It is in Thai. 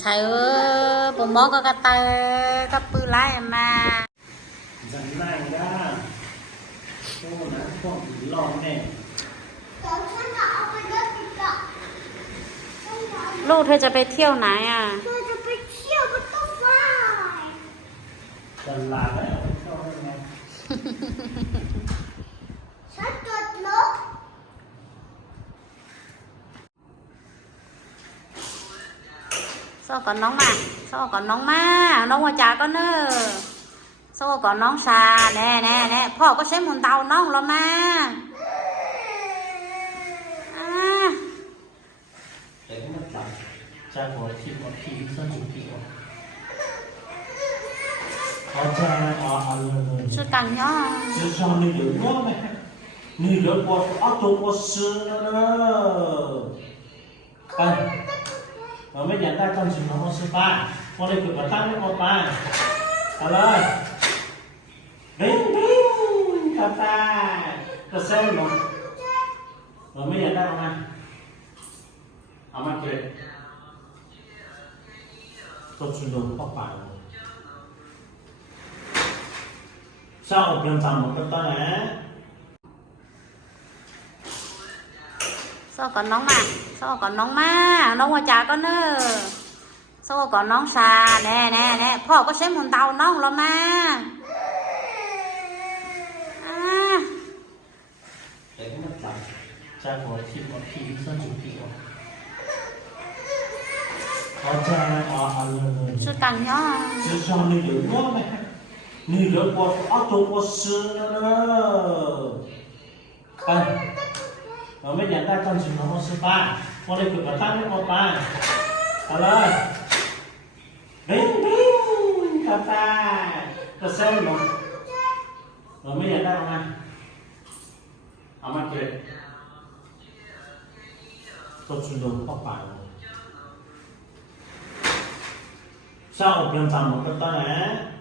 ใช่เออผมมองก็กระเตอก็ปืนไล่มาจำได้ได้โอ้นะพวกผีหลอกแน่ลูกเธอจะไปเที่ยวไหนอะจะลาแล้วเข้าไโซ่ก่อนน้องมาโซ่ก่อนน้องมา น้องวาจาก็เนอโซ่ก่อนน้องชาแน่แน่แน่พ่อก็ใช้มุนเตาน้องเรามาจากหัวทีมหัวทีมสนุกทีมเขาจะเอาอะไรชุดกังย่อชุดชอนนี่เหลือเยอะไหมนี่เหลือกว่าเอาตัวว่าซื้อแล้วเนอะไป mà mới nhận ra con chừng nó con ba. Con đây cực có tăng với con ba. Trả lời đinh đinh cà ta cà mà mới nhận ra con anh ông anh kia tôi chừng nó con ba sao ông kiếm tầm một cái tên này? อก่อนน้องมาโซ่ก่อนน้องมา น้องหัวจาก็เนอโซ่ก่อนน้องชาแน่แน่แน่พ่อก็ใช้มุนเตาน้องเรามาจากหัวทีมหัวทีมส้นจุดที่เขาจะเอาอะไรชื่อกันเนาะชื่อชอบนี่เหลือว่าไหมนี่เหลือว่าอาตัวว่าซื้อแล้ હવે જતા તો જીવનો સપા કોને કે બતાને કોપા colour ring ring કતા તો સેવ નો અમે જતા અમાર અમાર કે તો જીવનો COPA sao ông làm sao một cái tên này